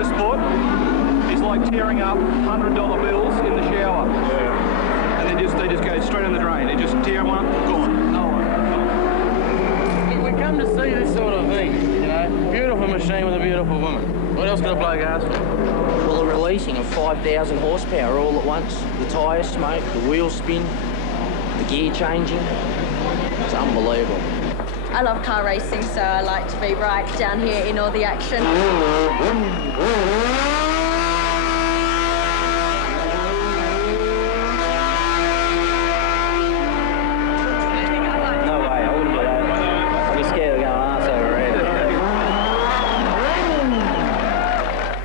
motorsport is like tearing up $100 bills in the shower. Yeah. And then they just go straight in the drain. They just tear one up, gone. No one. We come to see this sort of thing, you know. Beautiful machine with a beautiful woman. What else can a bloke ask for? Well, the releasing of 5,000 horsepower all at once. The tyres smoke, the wheels spin, the gear changing. It's unbelievable. I love car racing, so I like to be right down here in all the action. No way, I wouldn't get over. I'd be scared of going arse over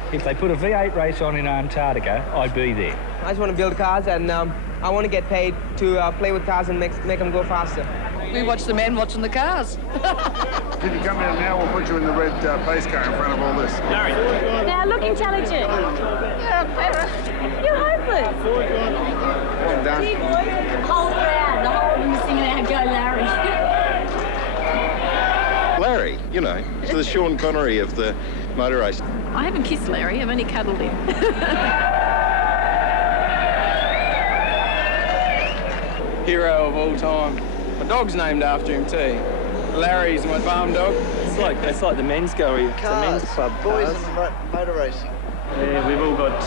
here. If they put a V8 race on in Antarctica, I'd be there. I just want to build cars, and I want to get paid to play with cars and make them go faster. We watch the men watching the cars. If you come out now, we'll put you in the red base car in front of all this. Larry. Now look intelligent. You're hopeless. Well done. Whole crowd, the whole of them singing out, "Go Larry." Larry, you know, it's the Sean Connery of the motor race. I haven't kissed Larry, I've only cuddled him. Hero of all time. My dog's named after him too. Larry's my farm dog. It's like the men's go here. It's a men's club. Boys and motor racing. Yeah, we've all got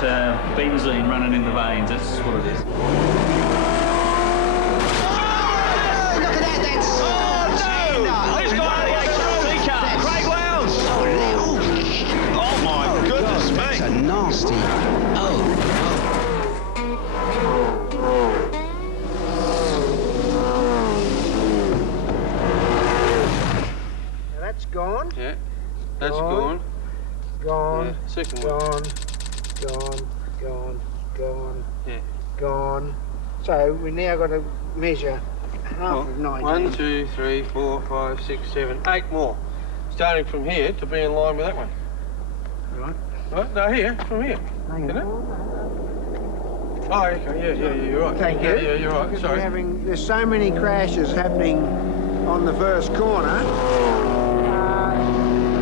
benzene running in the veins. That's what it is. Look at that, that's... Oh, no! Who's got the HRT car? Craig Lowndes! Oh, my goodness me! That's a nasty... That's gone. Yeah, that's gone. Gone. Yeah, second one. Gone. Yeah. Gone. So we now got to measure half of 19. 1, 2, 3, 4, 5, 6, 7, 8 more. Starting from here to be in line with that one. Right. Right? No, here, from here. Hang Isn't it? on. Oh, okay, yeah, you're right. Thank you. Yeah, you're right, Because sorry. there's so many crashes happening on the first corner.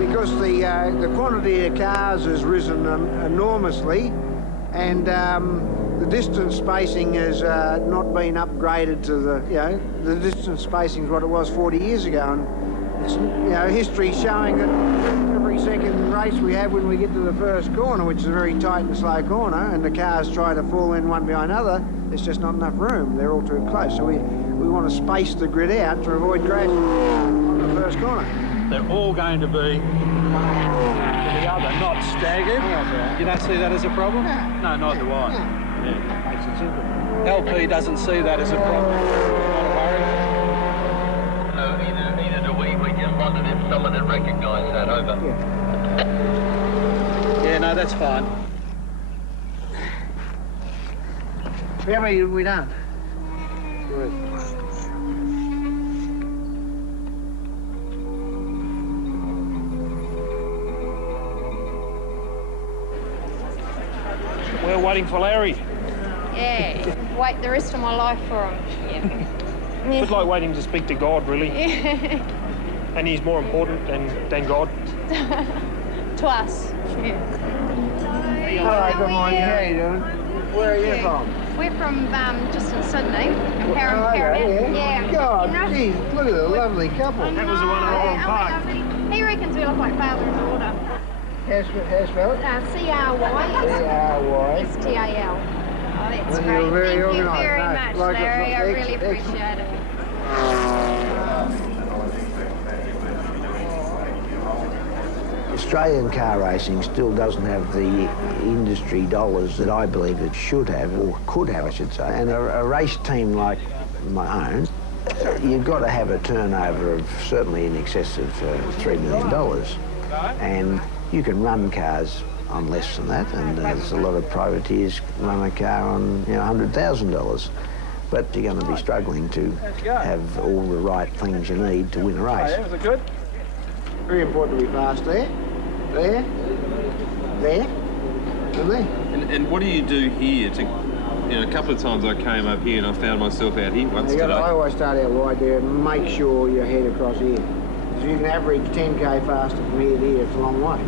Because the quantity of cars has risen enormously, and the distance spacing has not been upgraded to the distance spacing is what it was 40 years ago, and it's history showing that every second race we have when we get to the first corner, which is a very tight and slow corner, and the cars try to fall in one behind another, there's just not enough room. They're all too close, so we want to space the grid out to avoid crashing on the first corner. They're all going to be to the other, not staggered. You don't see that as a problem? No, neither do I. Yeah. Makes it simple. LP doesn't see that as a problem. Not a worry. No, neither do we. We just wondered if someone had recognised that. Over. Yeah, no, that's fine. How many have we done? Good. We're waiting for Larry. Yeah, wait the rest of my life for him. A bit like waiting to speak to God, really. Yeah. And he's more important than God. To us. Yeah. Hi, good morning. How are you doing? Where are you from? We're from just in Sydney. Yeah. God, geez, look at the lovely couple. That was the one at Oran Park. He reckons we look like father and daughter. How spelled? C-R-Y-S-T-A-L. Oh, that's Well, great. you're very Thank you organised, very no, much, like Larry. I really excellent. appreciate it. Australian car racing still doesn't have the industry dollars that I believe it should have, or could have, I should say. And a race team like my own, you've got to have a turnover of certainly in excess of $3 million. And you can run cars on less than that, and there's a lot of privateers run a car on $100,000. But you're going to be struggling to have all the right things you need to win a race. Was it good? Very important to be fast there, and there. And what do you do here? A couple of times I came up here and I found myself out here once today. I always start out wide there and make sure you head across here. So you can average 10k faster from here to here, it's a long way.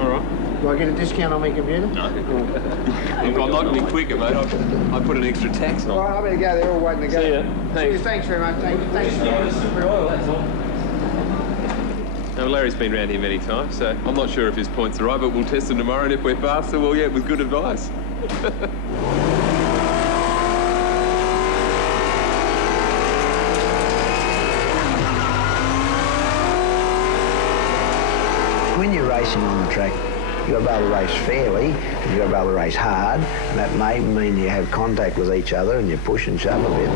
All right. Do I get a discount on my computer? No. Look, I'm not going to be quicker, mate. I put an extra tax on. All right, I better go. They're all waiting to go. See ya. Thanks. Thanks very much. Thanks. Now, Larry's been around here many times, so I'm not sure if his points are right, but we'll test them tomorrow, and if we're faster, well, yeah, with good advice. When you're racing on the track, you've got to be able to race fairly, and you've got to be able to race hard, and that may mean you have contact with each other and you push and shove a bit.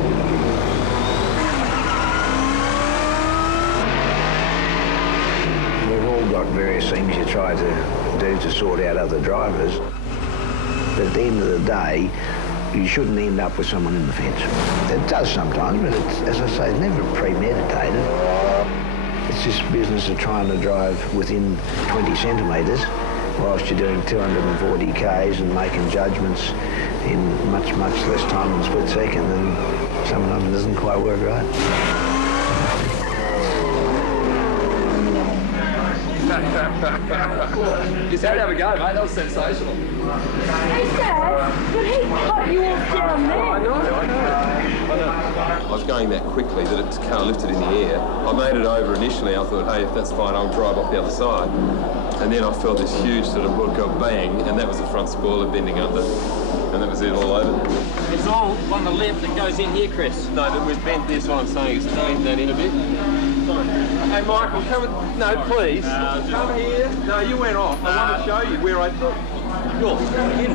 We've all got various things you try to do to sort out other drivers, but at the end of the day, you shouldn't end up with someone in the fence. It does sometimes, but it's, as I say, never premeditated. It's just business of trying to drive within 20 centimetres whilst you're doing 240 Ks and making judgments in much, much less time than a split second, and sometimes it doesn't quite work right. Just had to have a go, mate. That was sensational. Hey, Dad, but he cut you off down there. I know. I was going that quickly that it's kind of lifted in the air. I made it over initially. I thought, hey, if that's fine, I'll drive off the other side. And then I felt this huge sort of would go bang, and that was the front spoiler bending under. And that was it all over. It's all on the left that goes in here, Chris. No, but we've bent this, what I'm saying is bend that in a bit. Hey, Michael, come and... No, please. Come here. No, you went off. I want to show you where I thought... Well,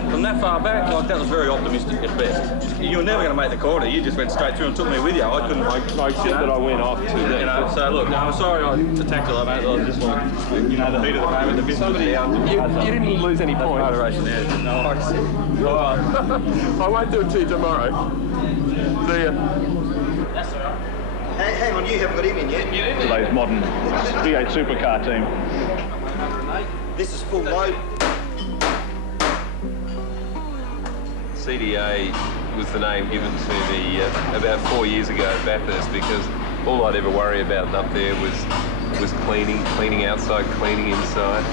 from that far back, like, that was very optimistic at best. You were never going to make the corner. You just went straight through and took me with you. I couldn't... I said that I went off too deep. You know, so look, I'm sorry I attacked you like that. I was just like, you know, the heat of the moment, the business. Somebody, you didn't lose any points. Motivation there. No, I see. Right. I won't do it to you tomorrow. See ya. That's all right. Hey, hang on, you haven't got him in yet. Today's modern V8 supercar team. This is full load. CDA was the name given to me about 4 years ago at Bathurst, because all I'd ever worry about up there was cleaning outside, cleaning inside,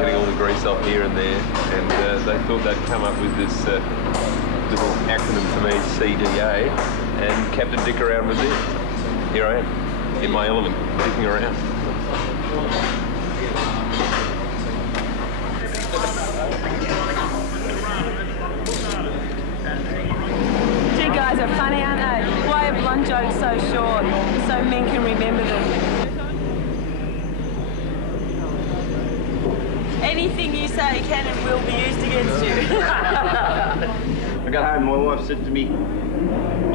getting all the grease off here and there, and they thought they'd come up with this little acronym for me, CDA, and Captain Dick around with it. Here I am, in my element, dicking around. You guys are funny, aren't they? Why are blunt jokes so short, so men can remember them? Anything you say can and will be used against you. I got home, my wife said to me,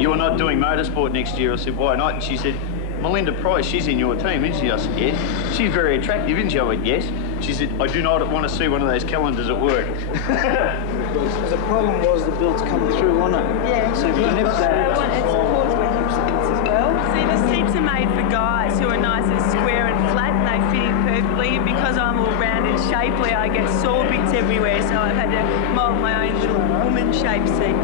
"You are not doing motorsport next year." I said, "Why not?" And she said, "Melinda Price, she's in your team, isn't she?" I said, "Yes." "She's very attractive, isn't she?" I went, "Yes." She said, "I do not want to see one of those calendars at work." The problem was the build's coming through on it. Yeah. So if you nip that... It supports my hip joints as well. See, the seats are made for guys who are nice and square and flat, and they fit in perfectly. And because I'm all round and shapely, I get sore bits everywhere, so I've had to mould my own little woman-shaped seat.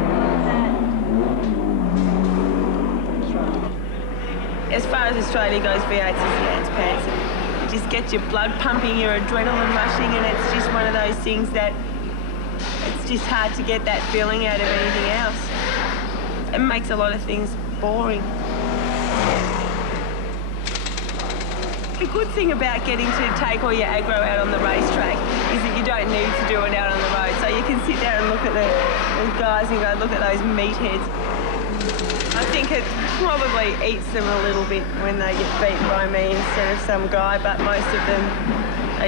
As far as Australia goes, V8s is the ants pants. It just gets your blood pumping, your adrenaline rushing, and it's just one of those things that it's just hard to get that feeling out of anything else. It makes a lot of things boring. The good thing about getting to take all your aggro out on the racetrack is that you don't need to do it out on the road. So you can sit there and look at the guys and go, look at those meatheads. I think it probably eats them a little bit when they get beaten by me instead of some guy, but most of them,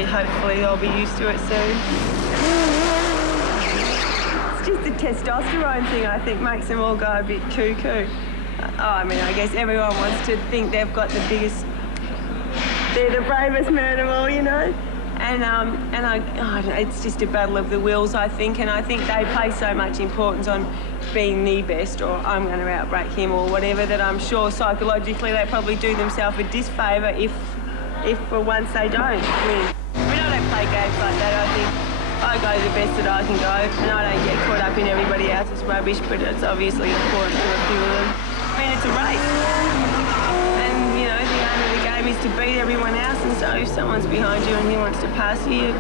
hopefully they'll be used to it soon. It's just the testosterone thing, I think, makes them all go a bit cuckoo. I mean, I guess everyone wants to think they've got the biggest, they're the bravest man of all, you know? And it's just a battle of the wills, I think, and I think they place so much importance on being the best, or I'm going to outbreak him, or whatever, that I'm sure psychologically they probably do themselves a disfavour if for once they don't win. I mean, I don't play games like that. I think I go the best that I can go, and I don't get caught up in everybody else's rubbish, but it's obviously important to a few of them. I mean, it's a race. And, you know, the aim of the game is to to beat everyone else, and so if someone's behind you and he wants to pass you,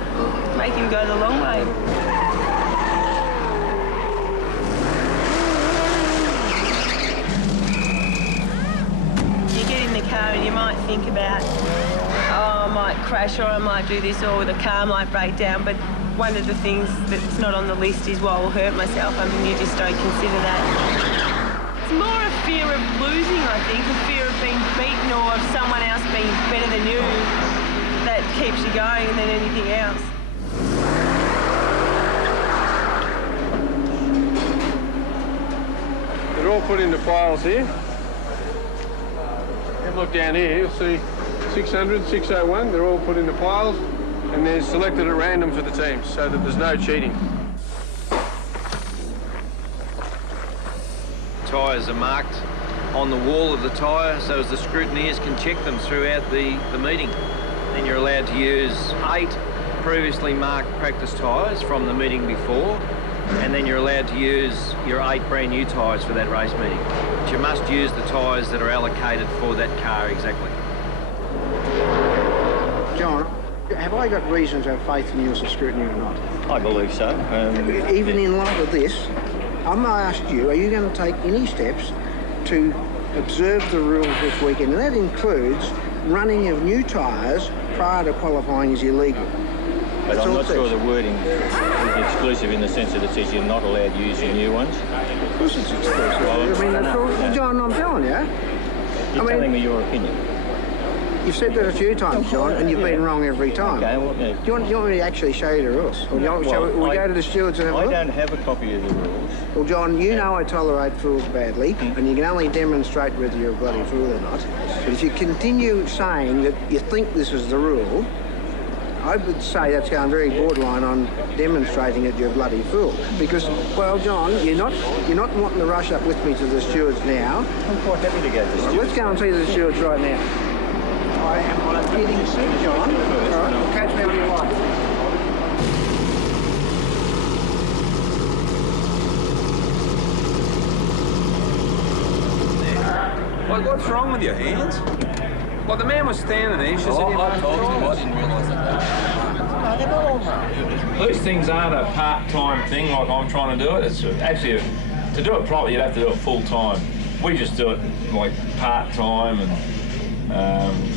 make him go the long way. You get in the car and you might think about, oh, I might crash or I might do this or the car might break down, but one of the things that's not on the list is, well, I'll hurt myself. I mean, you just don't consider that. It's more a fear of losing, I think, a fear of being beaten or of someone else being better than you that keeps you going than anything else. They're all put into piles here. Look down here, you'll see 600, 601, they're all put into piles and they're selected at random for the teams so that there's no cheating. Tyres are marked on the wall of the tyre so as the scrutineers can check them throughout the meeting. Then you're allowed to use 8 previously marked practice tyres from the meeting before, and then you're allowed to use your 8 brand new tyres for that race meeting. But you must use the tyres that are allocated for that car exactly. John, have I got reason to have faith in you as a scrutineer or not? I believe so. Even in light of this, I'm going to ask you, are you going to take any steps to observe the rules this weekend? And that includes running of new tyres prior to qualifying is illegal. But I'm not sure the wording is exclusive in the sense that it says you're not allowed to use your new ones. Of course it's exclusive. John, I'm telling you. You're telling me your opinion. You've said that a few times, John, and you've been wrong every time. Okay, well, yeah. Do you want me to actually show you the rules? Or do you want me to we go to the stewards and have a look? I don't have a copy of the rules. Well, John, you know I tolerate fools badly, and you can only demonstrate whether you're a bloody fool or not. But if you continue saying that you think this is the rule, I would say that's going very borderline on demonstrating that you're a bloody fool. Because, well, John, you're not wanting to rush up with me to the stewards now. I'm quite happy to go to the stewards. Let's go and see the stewards right now. I am on a getting suit, John. All right, catch me when you like. Like, what's wrong with your hands? Well, the man was standing there. She said, I told him. I didn't realise that. These things aren't a part-time thing like I'm trying to do it. It's actually, to do it properly, you'd have to do it full-time. We just do it like part-time, and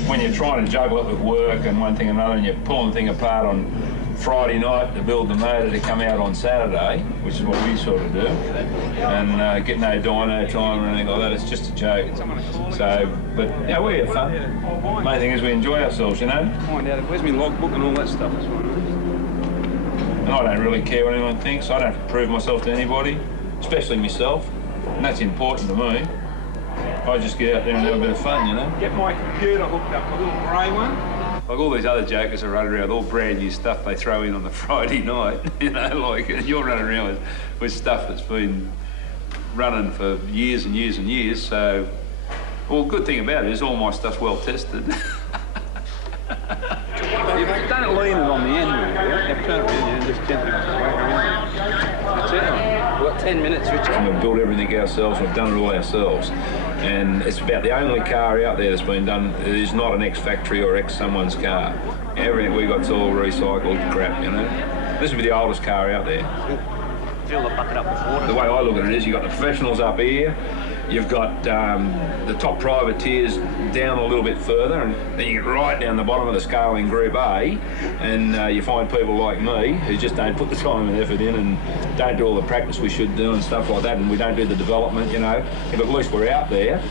when you're trying to juggle it with work and one thing and another, and you're pulling the thing apart on Friday night to build the motor to come out on Saturday, which is what we sort of do, and get no dyno time or anything like that, it's just a joke. So, but yeah, we have fun. Main thing is we enjoy ourselves, you know. Find out where's my logbook and all that stuff as well. And I don't really care what anyone thinks. I don't have to prove myself to anybody, especially myself, and that's important to me. I just get out there and have a bit of fun, you know. Get my computer hooked up, a little grey one. Like all these other jokers are running around with all brand new stuff they throw in on the Friday night, you know, like you're running around with stuff that's been running for years and years and years, so, well, good thing about it is all my stuff's well tested. You've done it leaning on the end, yeah? You've turned it around and just gently whack around. That's it. We've got 10 minutes, Richard. And we've built everything ourselves, we've done it all ourselves. And it's about the only car out there that's been done that is not an ex-factory or ex-someone's car. Everything we got's all recycled crap, you know. This would be the oldest car out there. Fill the bucket up with water. The way I look at it is you've got the professionals up here, you've got the top privateers down a little bit further, and then you get right down the bottom of the scale in Group A, and you find people like me who just don't put the time and effort in and don't do all the practice we should do and stuff like that, and we don't do the development, you know. But at least we're out there,